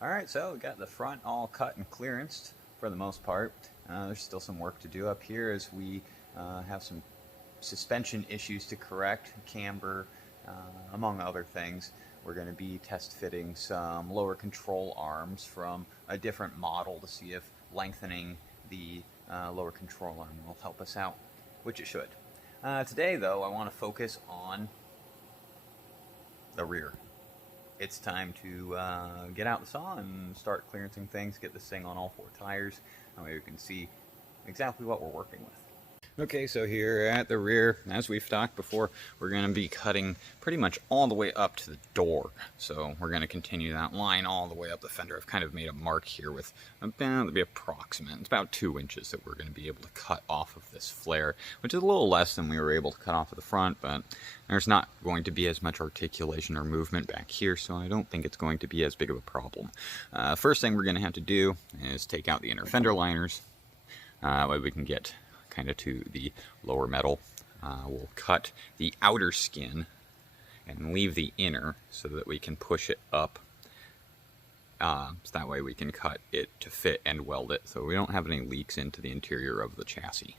Alright, so we got the front all cut and clearanced for the most part. There's still some work to do up here as we have some suspension issues to correct, camber, among other things. We're going to be test fitting some lower control arms from a different model to see if lengthening the lower control arm will help us out, which it should. Today, though, I want to focus on the rear. It's time to get out the saw and start clearancing things, get this thing on all 4 tires. That way we can see exactly what we're working with. Okay, so here at the rear, as we've talked before, we're going to be cutting pretty much all the way up to the door. So we're going to continue that line all the way up the fender. I've kind of made a mark here with about, to be approximate, it's about 2 inches that we're going to be able to cut off of this flare, which is a little less than we were able to cut off of the front, but there's not going to be as much articulation or movement back here, so I don't think it's going to be as big of a problem. First thing we're going to have to do is take out the inner fender liners. Way we can get kind of to the lower metal. We'll cut the outer skin and leave the inner so that we can push it up. So that way we can cut it to fit and weld it so we don't have any leaks into the interior of the chassis.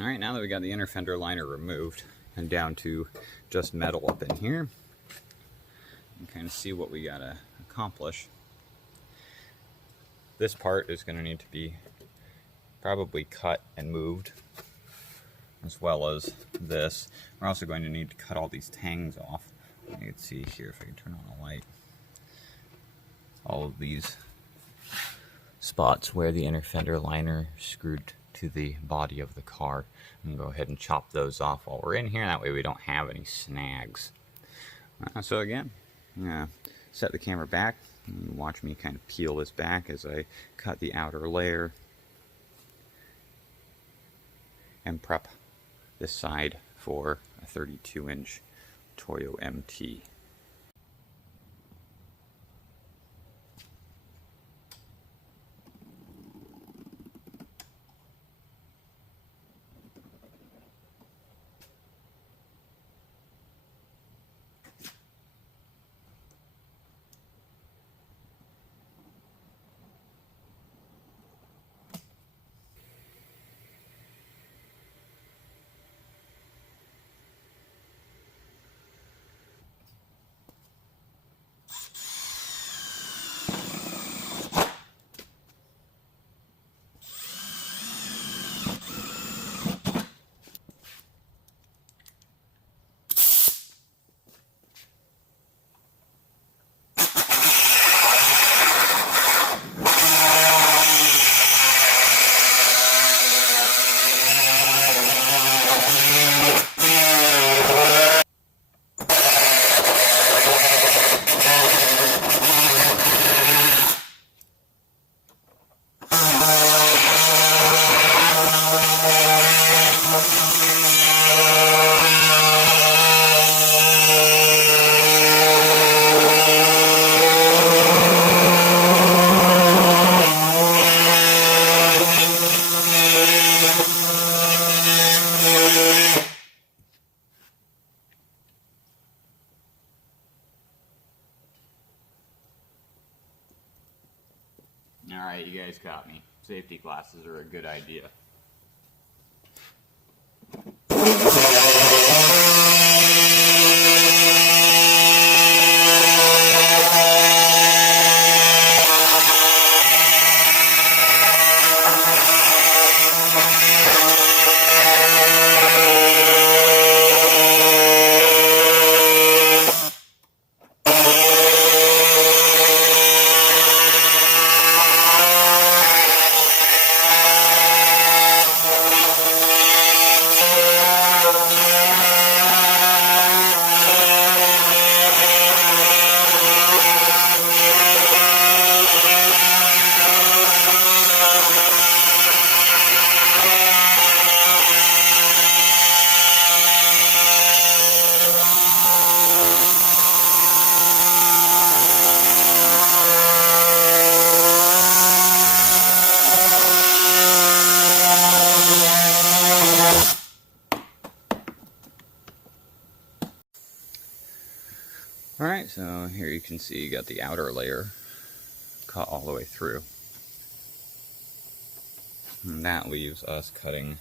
Alright, now that we got the inner fender liner removed and down to just metal up in here, and kind of see what we gotta accomplish. This part is going to need to be probably cut and moved, as well as this. We're also going to need to cut all these tangs off. You can see here, if I can turn on the light, all of these spots where the inner fender liner screwed to the body of the car. And go ahead and chop those off while we're in here, that way we don't have any snags. So again, set the camera back and watch me kind of peel this back as I cut the outer layer and prep this side for a 32-inch Toyo MT. guys got me. Safety glasses are a good idea. Alright, so here you can see you got the outer layer cut all the way through. And that leaves us cutting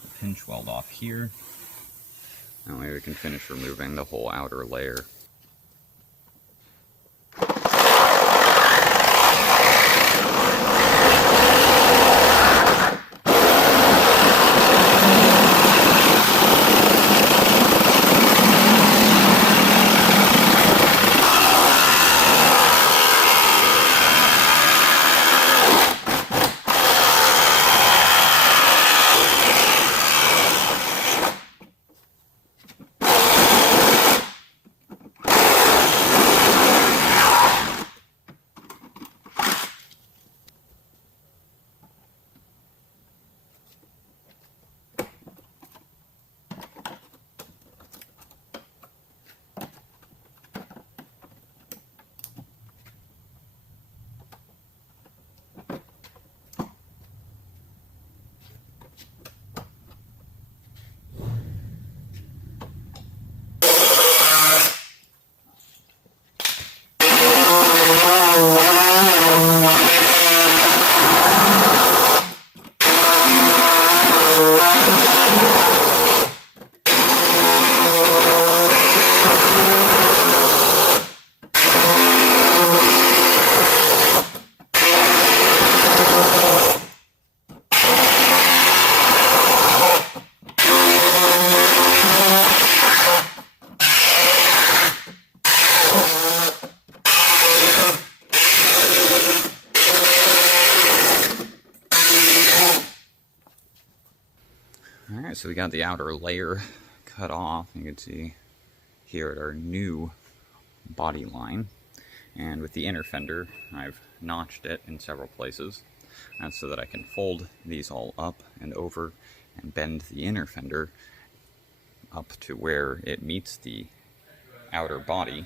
the pinch weld off here. That way we can finish removing the whole outer layer. Alright, so we got the outer layer cut off. You can see here at our new body line. And with the inner fender, I've notched it in several places. That's so that I can fold these all up and over and bend the inner fender up to where it meets the outer body.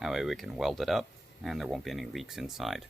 That way we can weld it up and there won't be any leaks inside.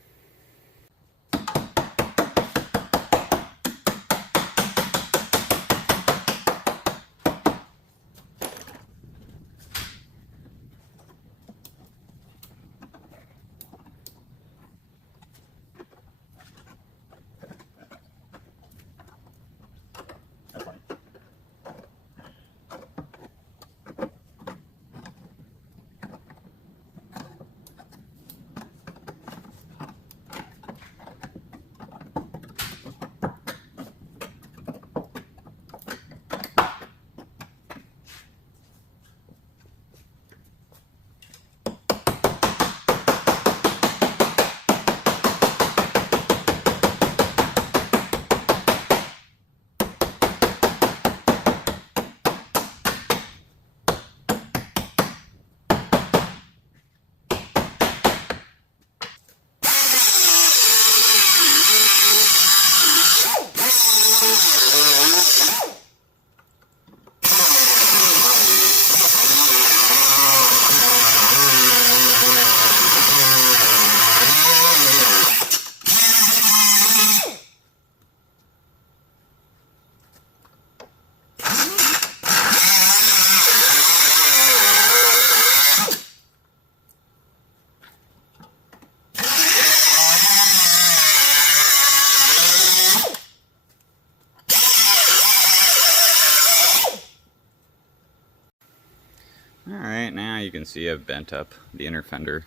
Alright, now you can see I've bent up the inner fender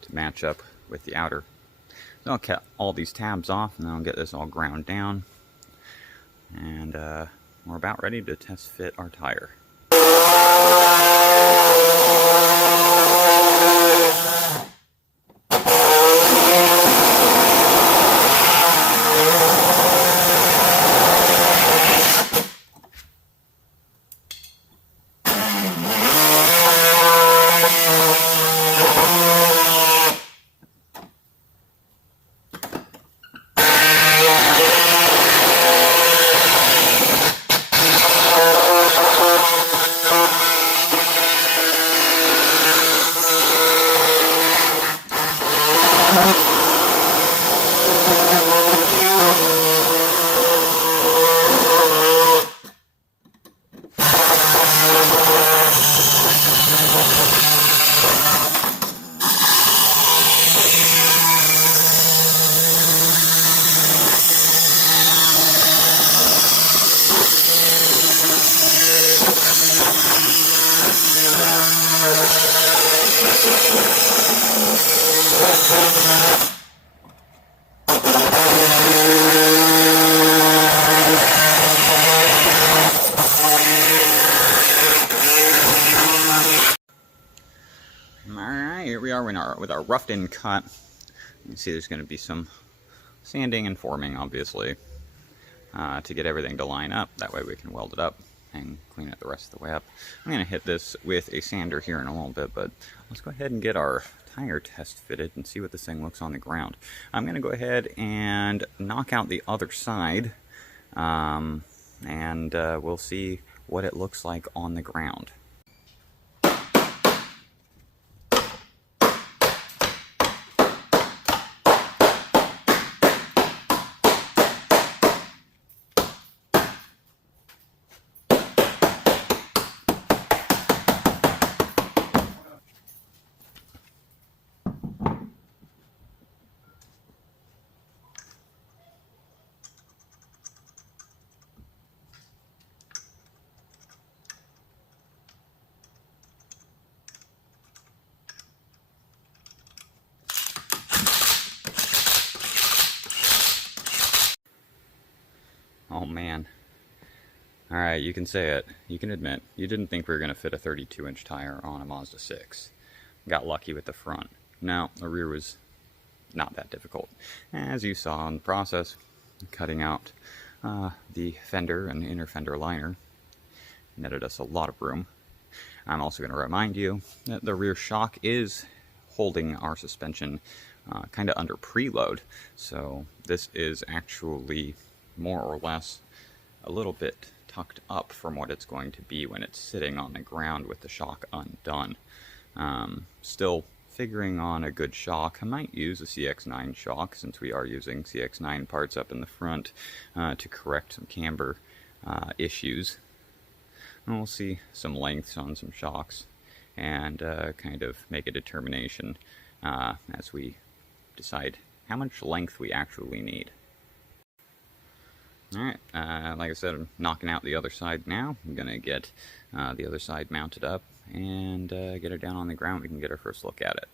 to match up with the outer. So I'll cut all these tabs off and then I'll get this all ground down. And we're about ready to test fit our tire. Alright, here we are with our roughed in cut. You can see there's going to be some sanding and forming, obviously, to get everything to line up. That way we can weld it up and clean it the rest of the way up. I'm going to hit this with a sander here in a little bit, but let's go ahead and get our tire test fitted and see what this thing looks on the ground. I'm going to go ahead and knock out the other side, and we'll see what it looks like on the ground. Oh man. Alright, you can say it. You can admit, you didn't think we were going to fit a 32-inch tire on a Mazda 6. Got lucky with the front. No, the rear was not that difficult. As you saw in the process, cutting out the fender and inner fender liner netted us a lot of room. I'm also going to remind you that the rear shock is holding our suspension kind of under preload, so this is actually more or less a little bit tucked up from what it's going to be when it's sitting on the ground with the shock undone. Still figuring on a good shock. I might use a CX9 shock since we are using CX9 parts up in the front to correct some camber issues. And we'll see some lengths on some shocks and kind of make a determination as we decide how much length we actually need. Alright, like I said, I'm knocking out the other side now. I'm going to get the other side mounted up and get it down on the ground. We can get our first look at it.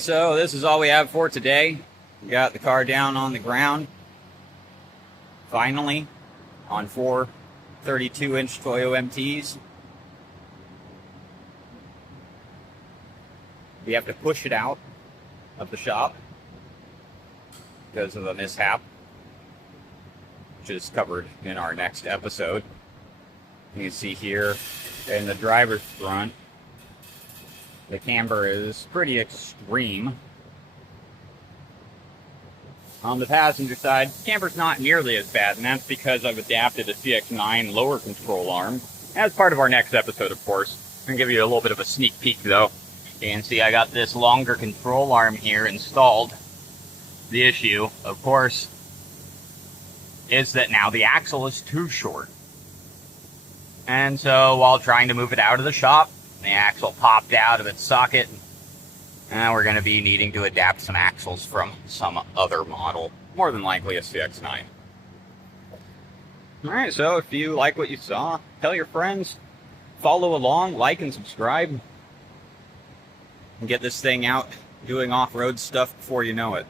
So this is all we have for today. We got the car down on the ground, finally, on 4 32-inch Toyo MTs. We have to push it out of the shop because of a mishap, which is covered in our next episode. You can see here in the driver's front, the camber is pretty extreme. On the passenger side, camber's not nearly as bad, and that's because I've adapted a CX9 lower control arm. As part of our next episode, of course. I'm going to give you a little bit of a sneak peek, though. You can see I got this longer control arm here installed. The issue, of course, is that now the axle is too short. And so, while trying to move it out of the shop, The axle popped out of its socket. And we're going to be needing to adapt some axles from some other model. More than likely a CX-9. Alright, so if you like what you saw, tell your friends, follow along, like and subscribe, and get this thing out doing off-road stuff before you know it.